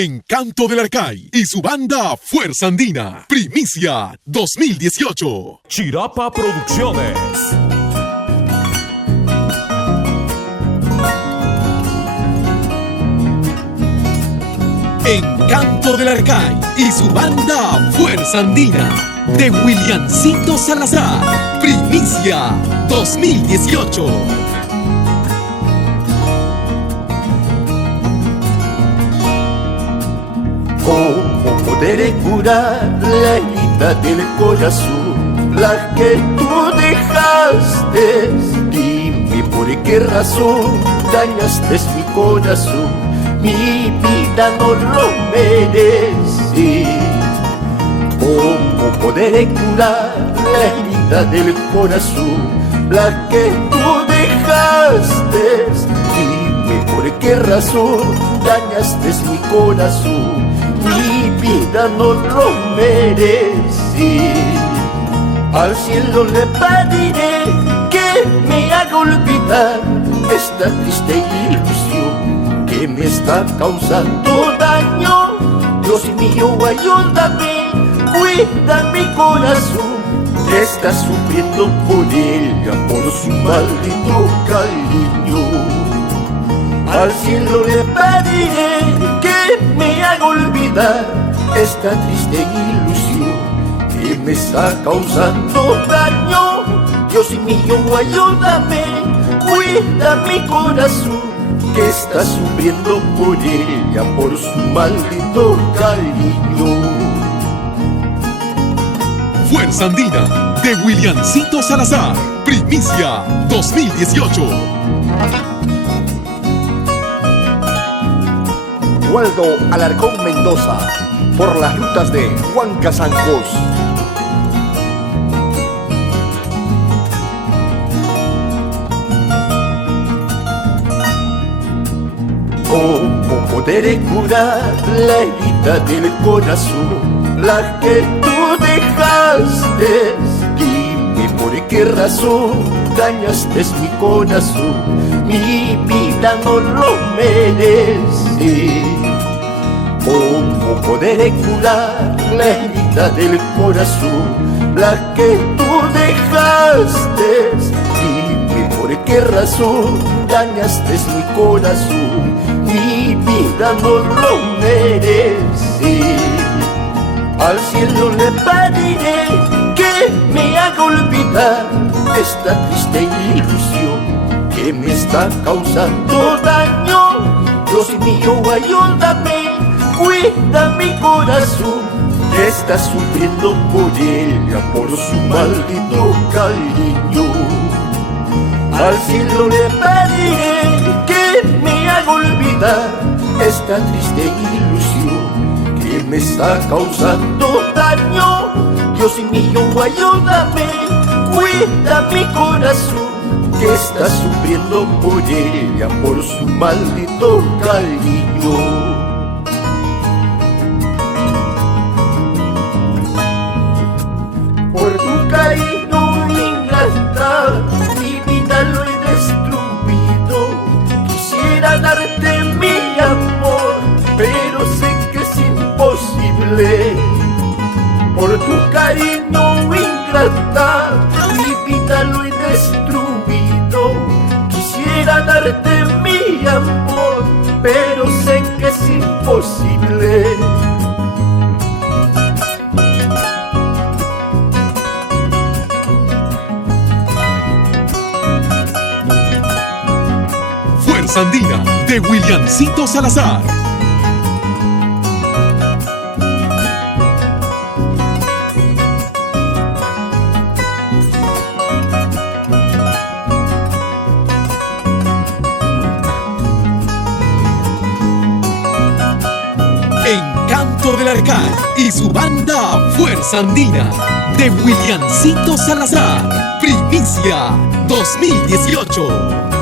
Encanto del Arcay y su banda Fuerza Andina. Primicia 2018. Chirapa Producciones. Encanto del Arcay y su banda Fuerza Andina de Williamcito Salazar. Primicia 2018. ¿Cómo poder curar la herida del corazón, la que tú dejaste? Dime por qué razón dañaste mi corazón, mi vida no lo merece. ¿Cómo poder curar la herida del corazón, la que tú dejaste? Dime por qué razón dañaste mi corazón, mi vida no lo merece. Al cielo le pediré que me haga olvidar esta triste ilusión que me está causando daño. Dios mío, ayúdame, cuida mi corazón, que está sufriendo por ella, por su maldito cariño. Al cielo le pediré que me haga olvidar esta triste ilusión que me está causando daño. Dios mío, ayúdame, cuida mi corazón, que está sufriendo por ella, por su maldito cariño. Fuerza Andina de Williamcito Salazar. Primicia 2018. Waldo Alarcón Mendoza, por las rutas de Juan Casancos. ¿Cómo poder curar la herida del corazón, la que tú dejaste? Dime por qué razón dañaste mi corazón, mi vida no lo merece. ¿Cómo poder curar la herida del corazón, la que tú dejaste? Dime por qué razón dañaste mi corazón, mi vida no lo merece. Al cielo le pediré que me haga olvidar esta triste ilusión que me está causando daño. Dios mío, ayúdame, cuida mi corazón, que está sufriendo por ella, por su maldito cariño. Al cielo le pediré que me haga olvidar esta triste ilusión que me está causando daño. Dios mío, ayúdame, cuida mi corazón, que está sufriendo por ella, por su maldito cariño. Por tu cariño ingrata, mi vida lo he destruido. Quisiera darte mi amor, pero sé que es imposible. Por tu cariño ingrata, mi vida lo he destruido. Quisiera darte mi amor, pero sé que es imposible. Fuerza Andina de Williamcito Salazar. Encanto del Arcay y su banda Fuerza Andina de Williamcito Salazar. Primicia 2018.